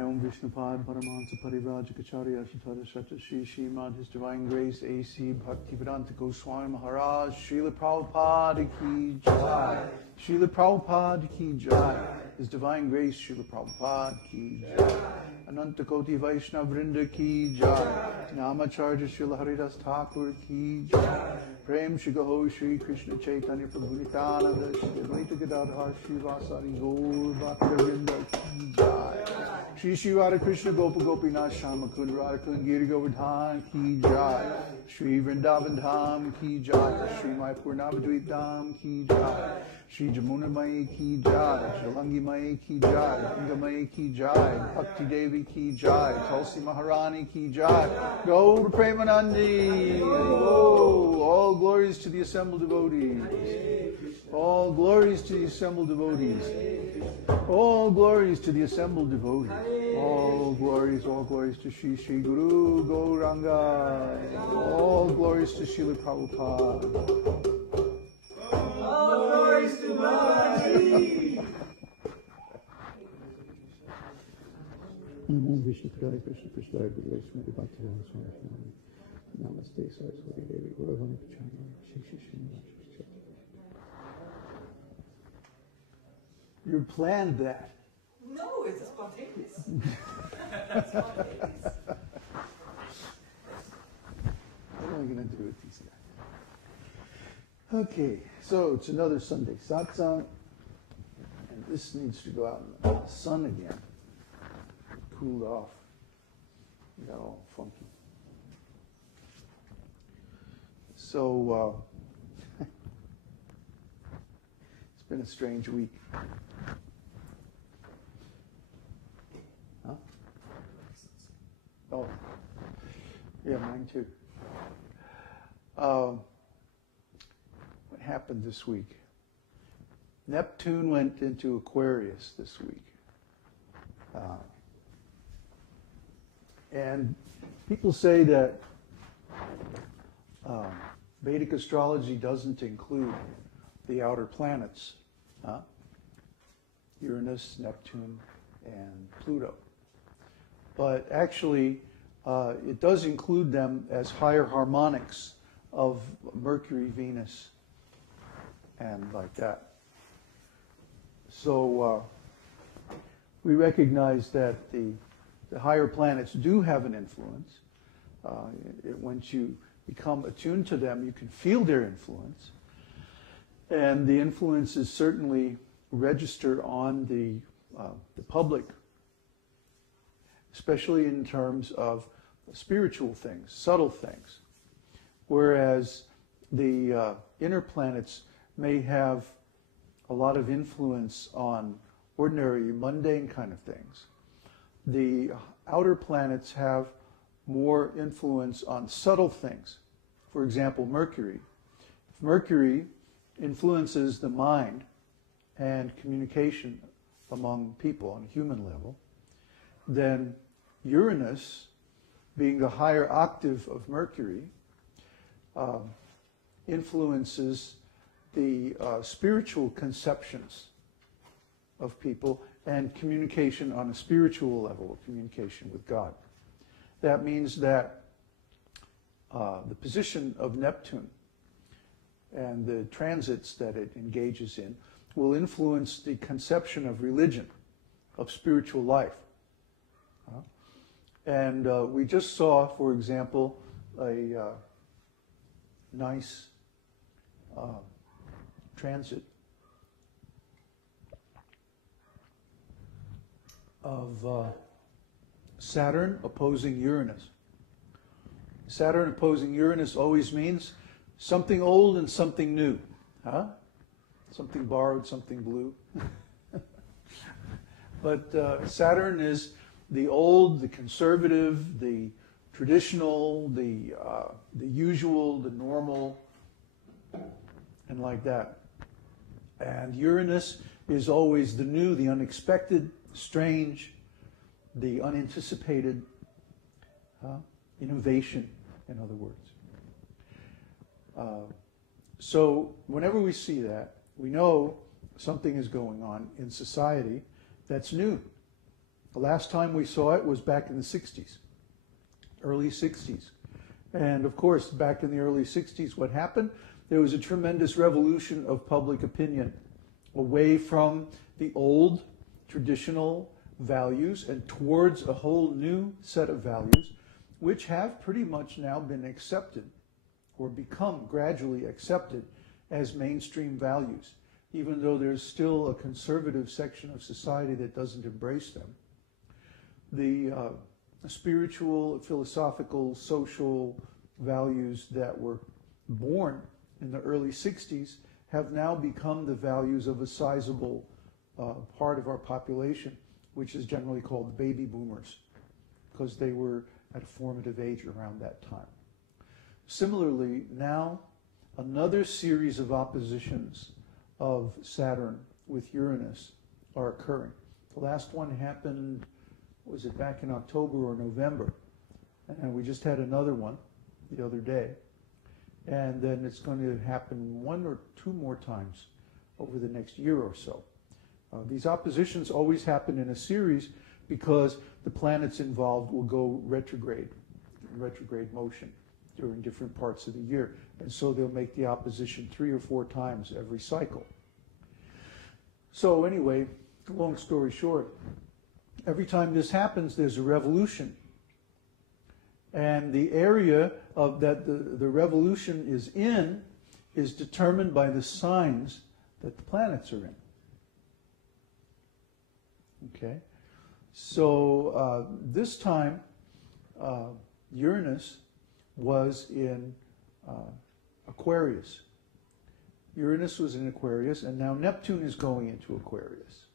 Om Vishnupad Paramahansa Parivrajacharya Ashatara Shata Shri Srimad His Divine Grace A.C. Bhaktivedanta Goswami Maharaj Srila Prabhupada Ki Jai. Srila Prabhupada Ki Jai. His Divine Grace Srila Prabhupada Ki Jai. Ananta Koti Vaishnava Vrinda Ki Jai. Namacharya Srila Haridas Thakur Ki Jai. Prem Shri Gaho Shri Krishna Chaitanya Prabhu Nityananda Shri Advaita Gadadhar Shri Vasari Gaur Bhakta-vrinda Ki Jai. Shri Shri Radha Krishna Gopa Gopinath Shamakund Radha Kund Giri Govardhan Ki Jai. Shri Vrindavan Dham Ki Jai. Shri Mayapur Navadvip Dham Ki Jai. Shri Jamuna Mai Ki Jai. Jalangi Mai Ki Jai. Ganga Mai Ki Jai. Bhakti Devi Ki Jai. Tulsi Maharani Ki Jai. Gaur Premanandi. All glories to the assembled devotees. All glories to the assembled devotees. All glories to the assembled devotees. All glories to Shri Shri Guru Gauranga. All glories to Srila Prabhupada. All glories to Bhakti. Vishnu Padaya Krishna Prasthaya Guru Smriti Bhakti-rasāmṛta-sindhu. Namaste Saraswati Devi Gauravani Pacharya Shri Shri Srinivasa. You planned that. No, it's spontaneous. What am I going to do with these guys? Okay, so it's another Sunday Satsang, and this needs to go out in the sun again. Cooled off. It got all funky. So, it's been a strange week. Huh? Oh, yeah, mine too. What happened this week? Neptune went into Aquarius this week. And people say that Vedic astrology doesn't include the outer planets, Uranus, Neptune, and Pluto. But actually, it does include them as higher harmonics of Mercury, Venus, and like that. So we recognize that the higher planets do have an influence. Once you become attuned to them, you can feel their influence. And the influence is certainly registered on the public, especially in terms of spiritual things, subtle things. Whereas the inner planets may have a lot of influence on ordinary, mundane kind of things. The outer planets have more influence on subtle things. For example, Mercury. If Mercury influences the mind and communication among people on a human level, then Uranus, being the higher octave of Mercury, influences the spiritual conceptions of people and communication on a spiritual level, communication with God. That means that the position of Neptune and the transits that it engages in will influence the conception of religion, of spiritual life. And we just saw, for example, a nice transit of Saturn opposing Uranus. Saturn opposing Uranus always means something old and something new. Something borrowed, something blue. But Saturn is the old, the conservative, the traditional, the usual, the normal, and like that. And Uranus is always the new, the unexpected, strange, the unanticipated, innovation, in other words. So whenever we see that, we know something is going on in society that's new. The last time we saw it was back in the 60s, early 60s. And of course, back in the early 60s, what happened? There was a tremendous revolution of public opinion away from the old traditional values and towards a whole new set of values, which have pretty much now been accepted or become gradually accepted as mainstream values, even though there's still a conservative section of society that doesn't embrace them. The spiritual, philosophical, social values that were born in the early 60s have now become the values of a sizable part of our population, which is generally called baby boomers, because they were at a formative age around that time. Similarly, now another series of oppositions of Saturn with Uranus are occurring. The last one happened, was it back in October or November? And we just had another one the other day. And then it's going to happen one or two more times over the next year or so. These oppositions always happen in a series because the planets involved will go retrograde, in retrograde motion during different parts of the year. And so they'll make the opposition 3 or 4 times every cycle. So anyway, long story short, every time this happens, there's a revolution. And the area of that the revolution is in is determined by the signs that the planets are in. Okay? So this time, Uranus was in Aquarius. Uranus was in Aquarius, and now Neptune is going into Aquarius.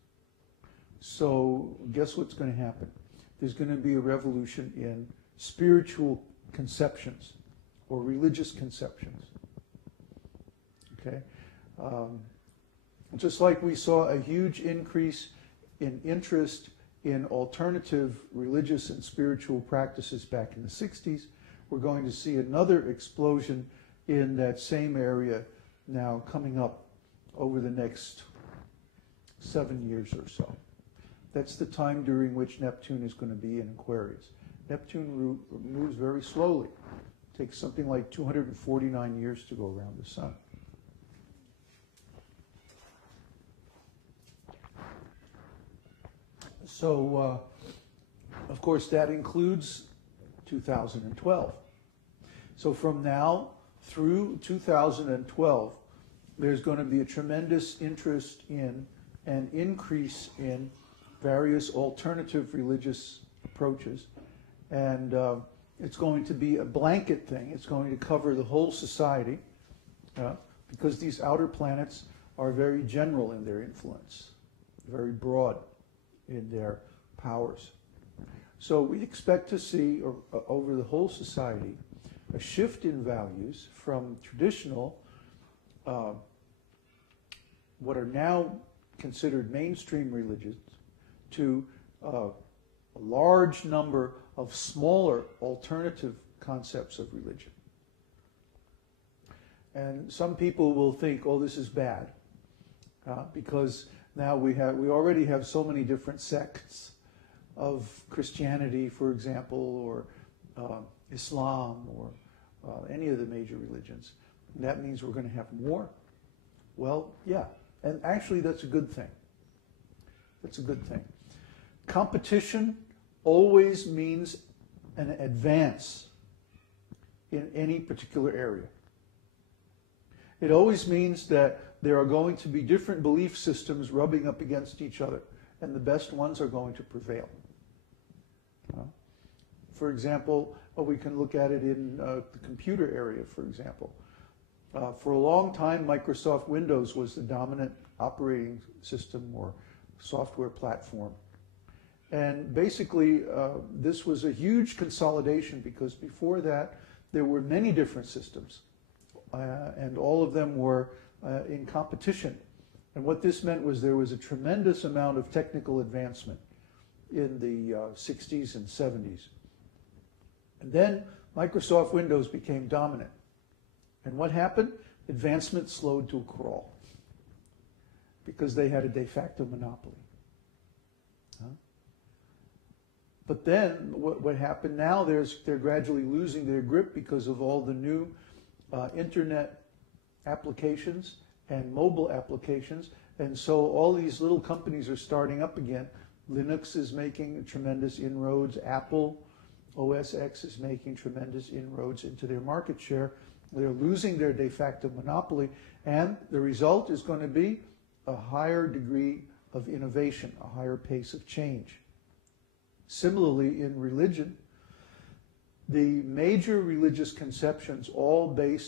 So guess what's going to happen? There's going to be a revolution in spiritual conceptions or religious conceptions. Okay? Just like we saw a huge increase in interest in alternative religious and spiritual practices back in the 60s, we're going to see another explosion in that same area now coming up over the next 7 years or so. That's the time during which Neptune is going to be in Aquarius. Neptune moves very slowly. It takes something like 249 years to go around the sun. So, of course, that includes 2012. So from now through 2012, there's going to be a tremendous interest in and increase in various alternative religious approaches. And it's going to be a blanket thing. It's going to cover the whole society because these outer planets are very general in their influence, very broad in their powers. So we expect to see over the whole society a shift in values from traditional, what are now considered mainstream religions, to a large number of smaller alternative concepts of religion. And some people will think, oh, this is bad, because now we already have so many different sects of Christianity, for example, or Islam, or any of the major religions. And that means we're going to have more? Well, yeah. And actually, that's a good thing. That's a good thing. Competition always means an advance in any particular area. It always means that there are going to be different belief systems rubbing up against each other, and the best ones are going to prevail. For example, we can look at it in the computer area, for example. For a long time, Microsoft Windows was the dominant operating system or software platform. And basically, this was a huge consolidation because before that, there were many different systems. And all of them were in competition. And what this meant was there was a tremendous amount of technical advancement in the 60s and 70s. And then Microsoft Windows became dominant. And what happened? Advancement slowed to a crawl because they had a de facto monopoly. But then what happened now, they're gradually losing their grip because of all the new internet applications and mobile applications. And so all these little companies are starting up again. Linux is making tremendous inroads. Apple OS X is making tremendous inroads into their market share. They're losing their de facto monopoly, and the result is going to be a higher degree of innovation, a higher pace of change. Similarly, in religion, the major religious conceptions, all based